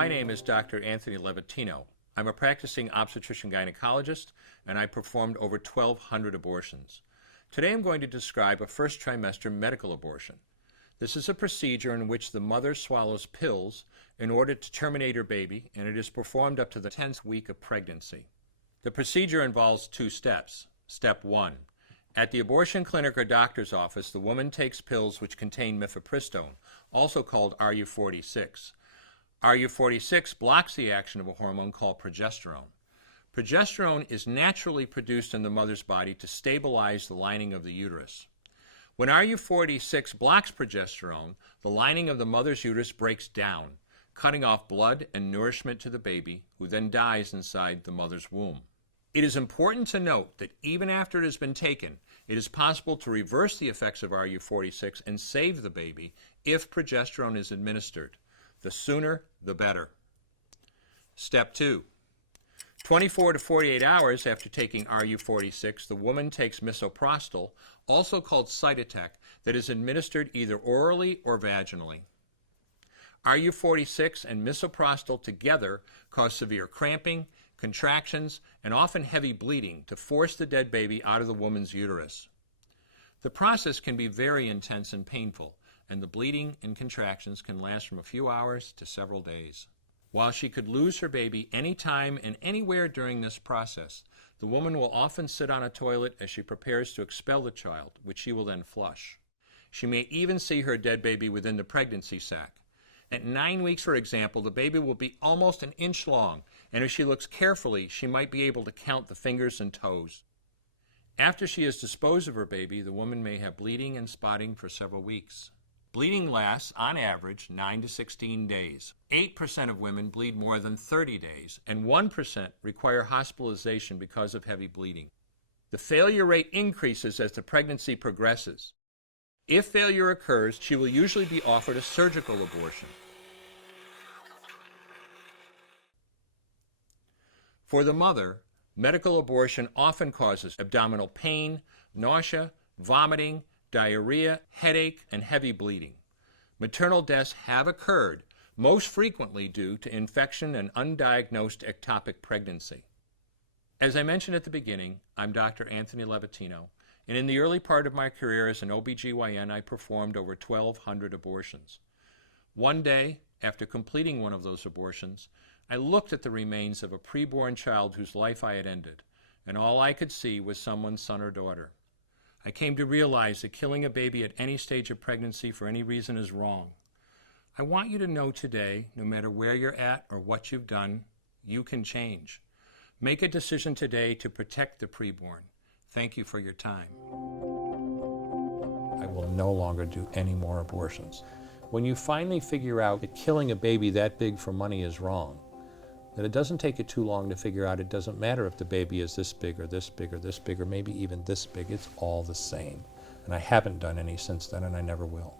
My name is Dr. Anthony Levatino. I'm a practicing obstetrician-gynecologist, and I performed over 1,200 abortions. Today I'm going to describe a first trimester medical abortion. This is a procedure in which the mother swallows pills in order to terminate her baby, and it is performed up to the 10th week of pregnancy. The procedure involves 2 steps. Step 1. At the abortion clinic or doctor's office, the woman takes pills which contain mifepristone, also called RU46. RU46 blocks the action of a hormone called progesterone. Progesterone is naturally produced in the mother's body to stabilize the lining of the uterus. When RU46 blocks progesterone, the lining of the mother's uterus breaks down, cutting off blood and nourishment to the baby, who then dies inside the mother's womb. It is important to note that even after it has been taken, it is possible to reverse the effects of RU46 and save the baby if progesterone is administered. The sooner, the better. Step 2. 24 to 48 hours after taking RU46, the woman takes misoprostol, also called Cytotec, that is administered either orally or vaginally. RU46 and misoprostol together cause severe cramping, contractions, and often heavy bleeding to force the dead baby out of the woman's uterus. The process can be very intense and painful, and the bleeding and contractions can last from a few hours to several days. While she could lose her baby anytime and anywhere during this process, the woman will often sit on a toilet as she prepares to expel the child, which she will then flush. She may even see her dead baby within the pregnancy sac. At 9 weeks, for example, the baby will be almost an inch long, and if she looks carefully, she might be able to count the fingers and toes. After she has disposed of her baby, the woman may have bleeding and spotting for several weeks. Bleeding lasts, on average, 9 to 16 days. 8% of women bleed more than 30 days, and 1% require hospitalization because of heavy bleeding. The failure rate increases as the pregnancy progresses. If failure occurs, she will usually be offered a surgical abortion. For the mother, medical abortion often causes abdominal pain, nausea, vomiting, diarrhea, headache, and heavy bleeding. Maternal deaths have occurred, most frequently due to infection and undiagnosed ectopic pregnancy. As I mentioned at the beginning, I'm Dr. Anthony Levatino, and in the early part of my career as an OBGYN, I performed over 1,200 abortions. One day, after completing one of those abortions, I looked at the remains of a preborn child whose life I had ended, and all I could see was someone's son or daughter. I came to realize that killing a baby at any stage of pregnancy for any reason is wrong. I want you to know today, no matter where you're at or what you've done, you can change. Make a decision today to protect the preborn. Thank you for your time. I will no longer do any more abortions. When you finally figure out that killing a baby that big for money is wrong, that it doesn't take you too long to figure out it doesn't matter if the baby is this big or this big or this big or maybe even this big, it's all the same. And I haven't done any since then, and I never will.